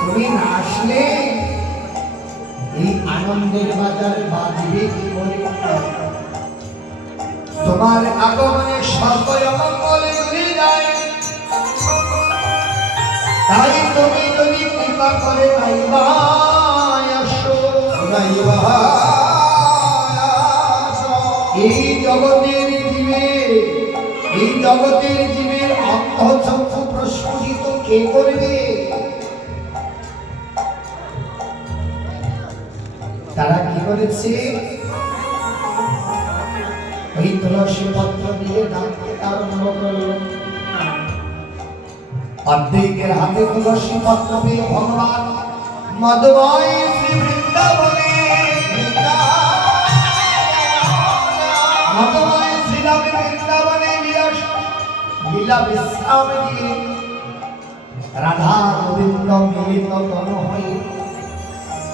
তুমি না আসলে এই আনন্দের বাজার বাজবে কি করে? তোমার আগমনে সর্বমঙ্গলে ঘুরে যায়। তাই তুমি যদি কৃপা করে এই জগতের জীবের অন্তঃচক্ষু প্রস্ফুটিত কে করবে? তারা কি করেছে? ওই তুলসী পত্র দিয়ে ডাকতে আরম্ভ করল। অর্ধেকের হাতে তুলসী পত্র পেয়ে ভগবান মদময় শ্রী বৃন্দাবনে মদময় শ্রীরাম বৃন্দাবনে লীলা বিশ্রাম দিয়ে রাধা গোবিন্দ মিলিত তন হয়ে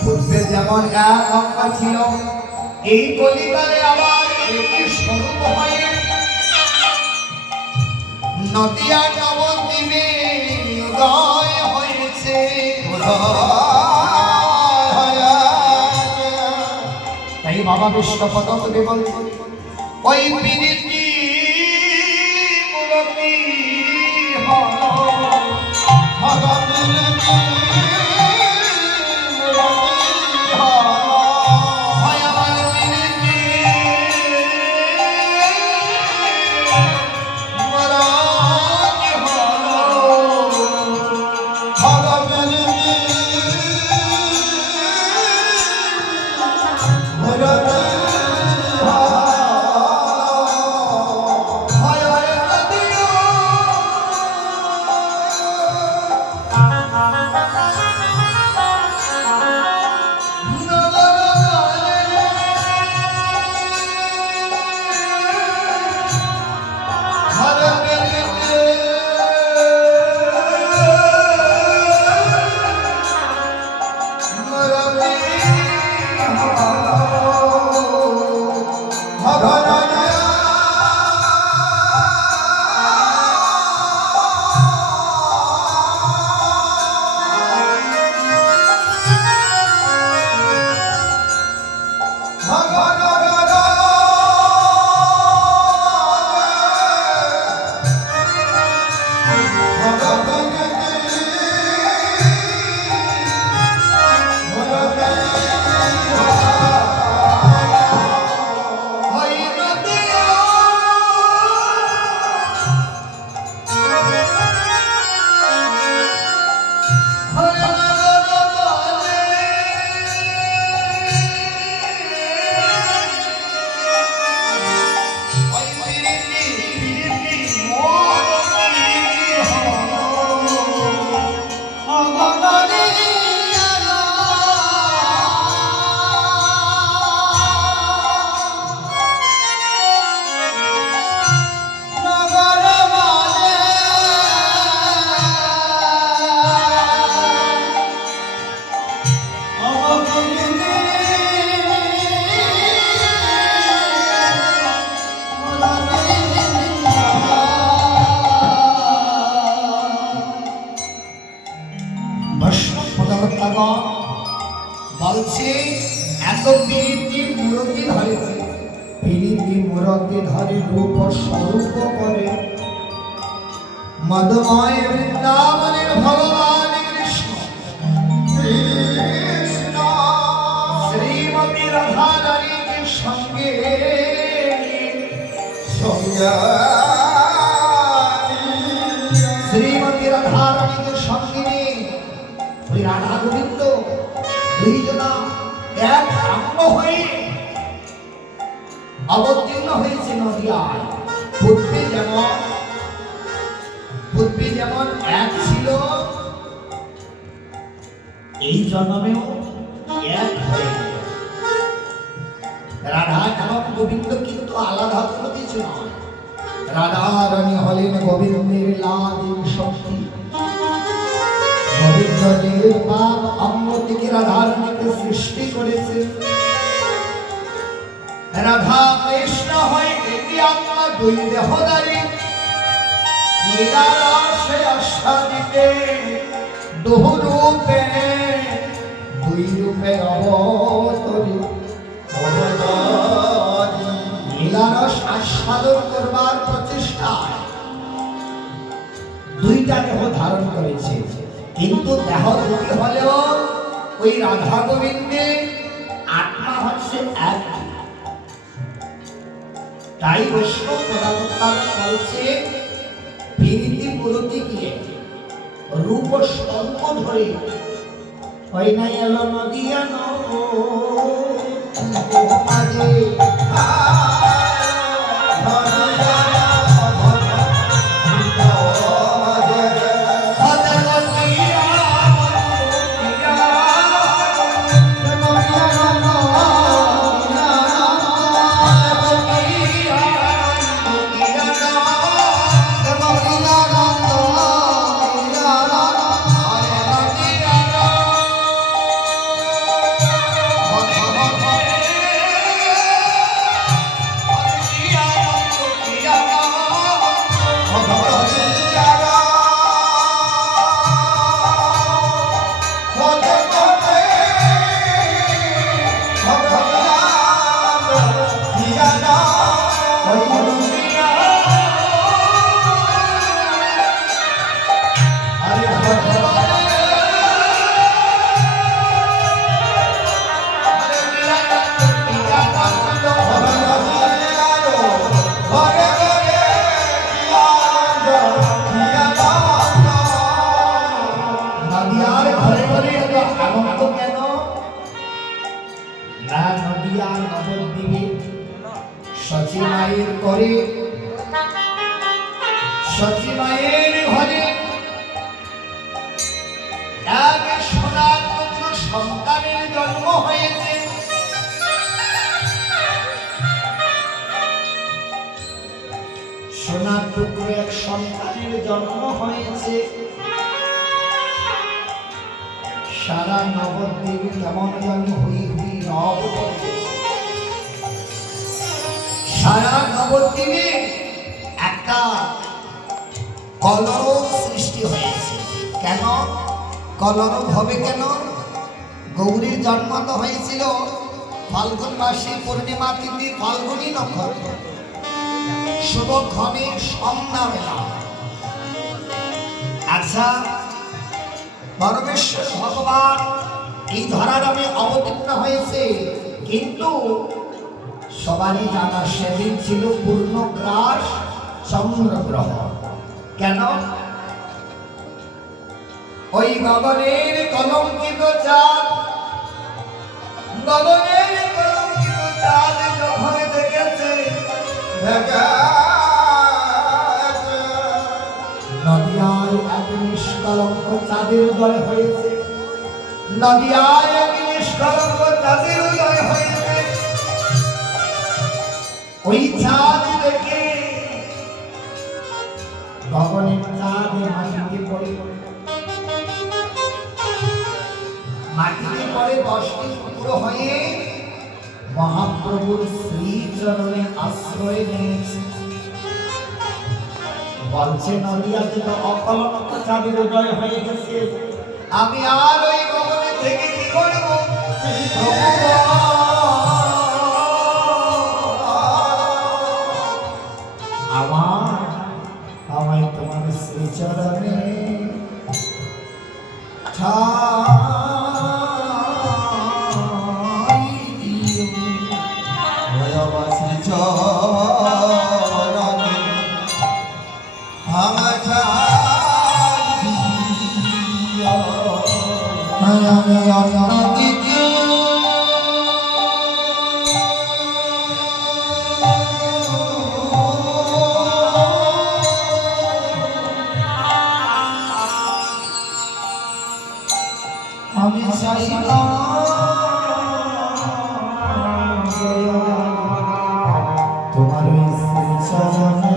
পূর্বে যেমন এক গঙ্গা ছিল, এই কলিকালে আবার একটি স্বরূপ হয়ে নদিয়া নবদ্বীপে উদয় হয়েছে। তাই বাবা বিষ্ণুপদ কবি বলছেন, ওই পিরিতি মুরতি বলছে এত বিরিতি মূরতি ধরেছে, বিরিতি মূরতি ধরে রূপ স্বরূপ করে মদময় বৃন্দাবনের ভগবান কৃষ্ণ শ্রীমতী রাধা রানীকে সঙ্গে শ্রীমতী রাধা রানীকে সঙ্গে নিয়ে ওই রাধা গোবিন্দ দুইজনা এক সাঙ্গ হয়ে অবতীর্ণ হয়েছে নদিয়ায়। পূর্বে যেমন এক ছিল, এই জন্মেও এক হয়ে রাধা এবং গোবিন্দ কিন্তু আলাদা কোনো কিছু নয়। রাধা রানী হলেন গোবিন্দের লাদিন শক্তি, গোবিন্দ নিজের বাপ অঙ্গ থেকে রাধারানীকে সৃষ্টি করেছে। রাধা কৃষ্ণ হয় একটি আত্মা, দুই দেহধারী। লীলার রসে আস্বাদিতে বহু রূপে দুই রূপে অবতরিত। লীলারস আস্বাদন করবার প্রচেষ্টায় দুইটা দেহ ধারণ করেছে, কিন্তু দেহ দুটি হলেও ওই রাধা গোবিন্দের আত্মা হচ্ছে এক। তাই বৈষ্ণব পদাবতার বলছে প্রীতি পুরতি গিয়ে রূপ স্তম্ভ ধরে হয় না এলো নদিয়া মাঝে সচিমায়ের করে সচিমায়ের ঘরে এক সোনার পুত্র সন্তানের জন্ম হয়েছে। সোনার পুত্র এক সন্তানের জন্ম হয়েছে। সারা নবদ্বীপ কেমন যেন হই হই রব করেছে। সারা নবদ্বীপে একটা কলরব সৃষ্টি হয়েছে। কেন কলরব হবে? কেন? গৌরীর জন্ম তো হয়েছিল ফাল্গুন মাসে পূর্ণিমা তিথি ফাল্গুনী নক্ষত্র শুভক্ষণে সন্ধ্যা বেলা। আচ্ছা, পরমেশ্বর ভগবান এই ধরাধামে অবতীর্ণ হয়েছে, কিন্তু সবারই জানা সেদিন ছিল পূর্ণগ্রাস চন্দ্রগ্রহণ। কেন? ওই গগনের কলঙ্কিত চাঁদ, গগনের কলঙ্কিত চাঁদ যখন দেখেছে নদিয়ায় এক নিষ্কলঙ্ক চাঁদের উদয় হয়েছে। নদিয়ায় এক নিষ্কলঙ্ক চাঁদের উদয় হয়েছে। ওই চাঁদ দেখে গগনের চাঁদ মাটিতে পড়ে, মাটিতে পড়ে 10টি টুকরো হয়ে মহাপ্রভুর শ্রীচরণে আশ্রয় নিয়েছে। বলছে নদিয়াতে তো অকলঙ্ক চাঁদের উদয় হয়ে গেছে, আমি আর ওই গগনে থেকে কি করব? আমায় তোমার শ্রীচরণে আমি চাইলাম তোমার শ্রীচরণে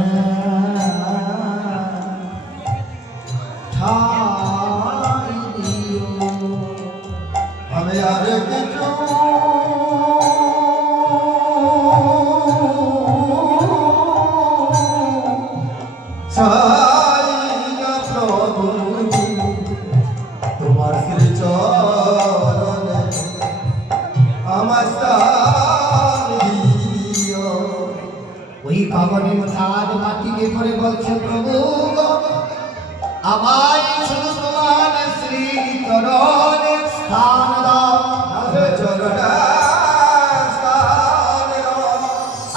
ঠাই আর কিছু চাই না প্রভু, তোমার শ্রীচরণে আমার স্থান দিও। ওই গগনের চাঁদ মাটিকে করে বলছে প্রভু গো, আমায় শুধু তোমার শ্রী চরণে স্থান দাও,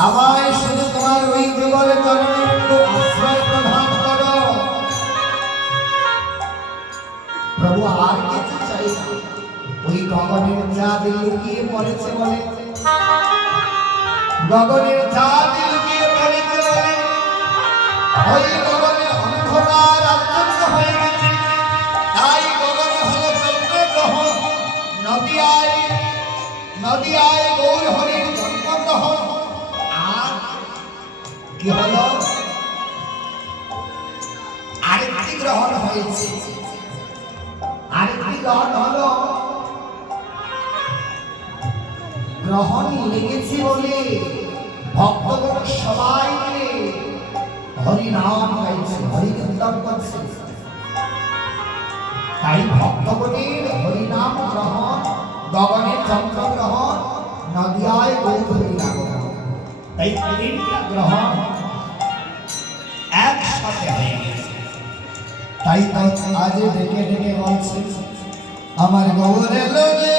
আমায় শুধু তোমার ওই যুগল চরণে একটু আশ্রয় প্রদান করো প্রভু, আর কিছু চাই না। ওই গগনের চাঁদ লুকিয়ে পড়েছে বলে, গগনের চাঁদ লুকিয়ে পড়েছে বলে ওই গগনে অন্ধকার আচ্ছন্ন হয়ে গেছে। তাই গগনে হলো চন্দ্রগ্রহ, নদিয়ায় গৌর হরির জন্মগ্রহ। আর কি হলো, আরেকটি গ্রহণ হয়েছে। আরেকটি গ্রহণ হলো, গ্রহণ লেগেছে বলে ভক্তগণ সবাই মিলে হরি নাম গাইছে, হরি কীর্তন করছে। তাই ভক্তগণের হরি নাম গ্রহণ, গগনের চন্দ্র গ্রহণ, নদিয়ায় গৌর হরি আগমন, তাই তিনটা গ্রহণ একসাথে হয়ে গেছে। তাই আজ ডেকে ডেকে বলছে আমার গৌরের লোকে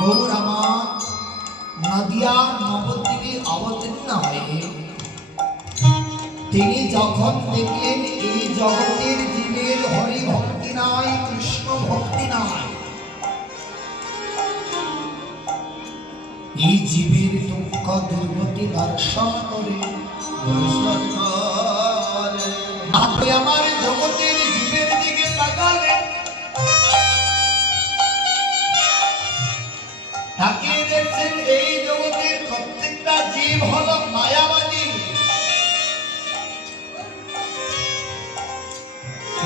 গৌর আমার নদিয়া নবদ্বীপে অবতীর্ণ হয়ে তিনি যখন দেখলেন এই জগতের জীবের হরি ভক্তি নাই, কৃষ্ণ ভক্তি নাই, এই জীবের দুঃখ দুর্গতি দর্শন করে আপনি আমার জগতের জীবের দিকে তাকালেন, তাকিয়ে দেখছেন এই জগতের প্রত্যেকটা জীব হলো মায়াবাদী।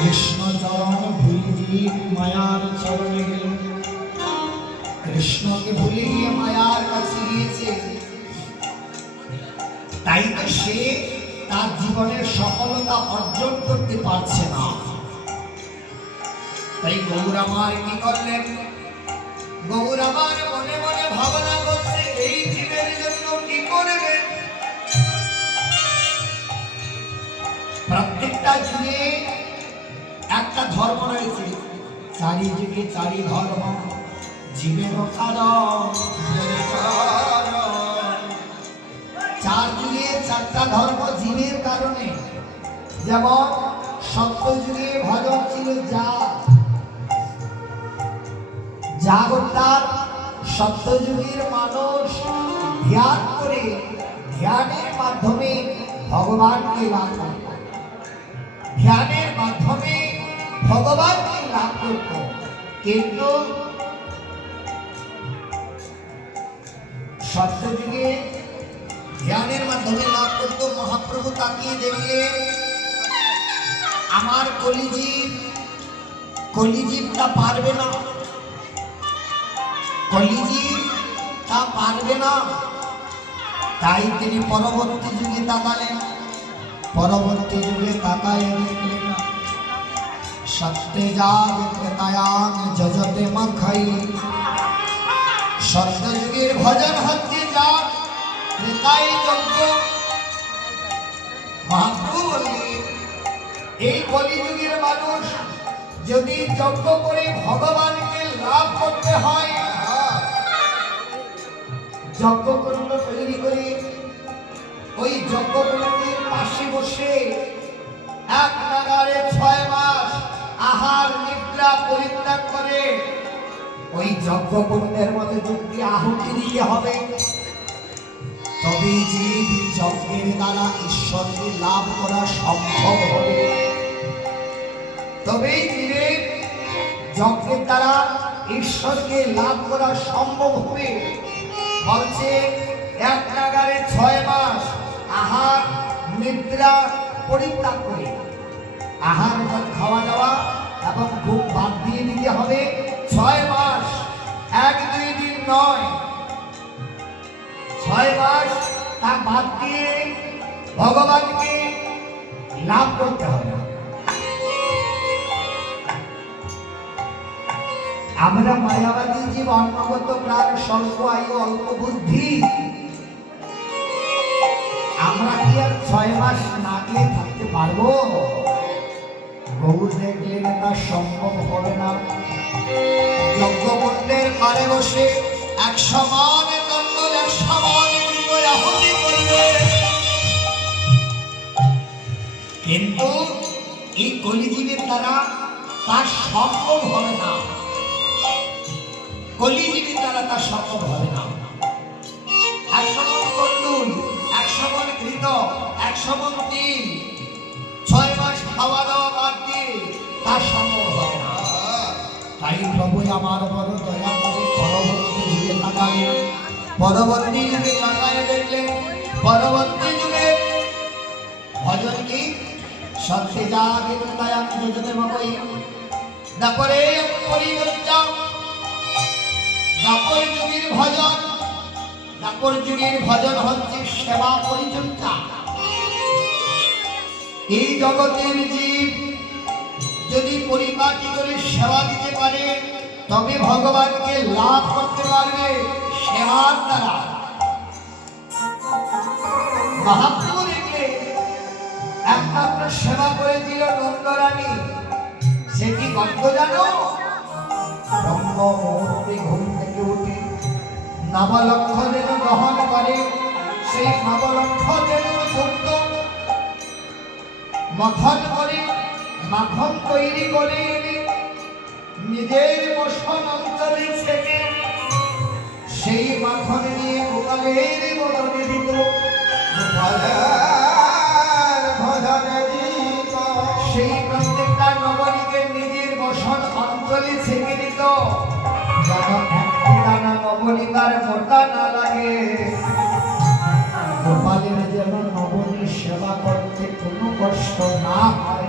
কৃষ্ণ চরণ ভুলি গিয়ে মায়ার চরণে গেল, কৃষ্ণকে ভুলে গিয়ে মায়ার কাছে গিয়েছে। তাই তো সে তার জীবনের সফলতা অর্জন করতে পারছে না। তাই গৌর আমার কি করলেন? গৌর আমার মনে মনে ভাবনা করছে এই জীবের জন্য কি করবে। প্রত্যেকটা যুগে একটা ধর্ম রয়েছে, চারি যুগে চারি ধর্ম, জীবের কারণ। চার যুগে চারটা ধর্ম জীবের কারণে। যেমন সত্যযুগে ভজন ছিল যা করতাম, সত্যযুগের মানুষ ধ্যান করে ধ্যানের মাধ্যমে ভগবানকে লাভ করত, ধ্যানের মাধ্যমে ভগবানকে লাভ করত। কিন্তু সত্যযুগে ধ্যানের মাধ্যমে লাভ করত। মহাপ্রভু তাকিয়ে দেখলেন আমার কলিজীবটা পারবে না, কলিজীব তা পারবে না। তাই তিনি পরবর্তী যুগে তাকালেন, পরবর্তী যুগে তাকায় দেখলেন সত্যে জাগ ত্রেতায়াং যজতে মাখাই। সত্যযুগের ভজন হচ্ছে জাগ, ত্রেতাই যজ্ঞ। মহাপ্রভু বললেন এই কলিযুগের মানুষ যদি যজ্ঞ করে ভগবানকে লাভ করতে হয়, যজ্ঞকুণ্ড তৈরি করে ওই যজ্ঞকুণ্ডের পাশে বসে এক নাগারে 6 মাস আহার নিদ্রা পরিত্যাগ করে ওই যজ্ঞকুণ্ডের মধ্যে যদি আহুতি দিতে হবে, তবে যে যজ্ঞের দ্বারা ঈশ্বরকে লাভ করা সম্ভব হবে। তবেই জীবের যজ্ঞের দ্বারা ঈশ্বরকে লাভ করা সম্ভব হবে। বলছে এক নাগারে 6 মাস আহার নিদ্রা পরিত্যাগ করে, আহার খাওয়া দাওয়া এবং ঘুম বাদ দিয়ে দিতে হবে 6 মাস, 1-2 দিন নয়, 6 মাস তা বাদ দিয়ে ভগবানকে লাভ করতে হবে। আমরা মায়াবাদী জীব, অন্নগত প্রাণ, স্বল্প আয়ু, অল্প বুদ্ধি, আমরা কি আর 6 মাস না খেয়ে থাকতে পারবো? গৌর দেখলেন তা সম্ভব হবে না। যজ্ঞকুণ্ডের পাড়ে বসে 100 মান দণ্ডল, 100 মান আহুতি করবে, কিন্তু এই কলিজীবের দ্বারা তা সম্ভব হবে না। কলিজীবের দ্বারা তা সম্ভব হবে না। 100 মণ তণ্ডুল, 100 মণ ঘৃত, 100 মণ তিল, 6 মাস খাওয়া দাওয়া বাদ দিয়ে তা সম্ভব হবে না। তাই প্রভু আমার বড় দয়া করে পরবর্তী যুগে তাকালেন, পরবর্তী যুগে তাকায় দেখলেন পরবর্তী যুগে ভজন কি সত্যে জাগে ত্রেতায়াং যজতে মাখাই। তারপরে পরিবর্তন দাপর যুগের ভজন, দাপর যুগের ভজন হচ্ছে সেবা পরিচর্যা। এই জগতের জীব যদি পরিপাটি করে সেবা দিতে পারে তবে ভগবানকে লাভ করতে পারবে সেবার দ্বারা। মহাপ্রভু দেখলে একমাত্র সেবা করেছিল নন্দরানী, সে কি গল্প জানো? ব্রহ্ম মুহূর্তে ঘুম থেকে উঠে নবলক্ষ যেন গ্রহণ করে, সেই নবলক্ষ যেন ধূর্ত মাখন করে, মাখন তৈরি করে নিজের বসন অঞ্চলে ছেড়ে সেই মাখন নিয়ে গোপালের বদনে দিত, সেই প্রত্যেকটা নবনীকে নিজের বসন অঞ্চলে ছেড়ে দিত, যেন একটি দানা নবনীকার মোটা না লাগে। গোপালের যেন নবনীর সেবা করতে কোনো কষ্ট না হয়।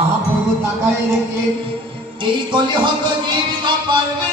মহাপ্রভু তাকায় দেখলেন এই কলিহত জীব না পারবে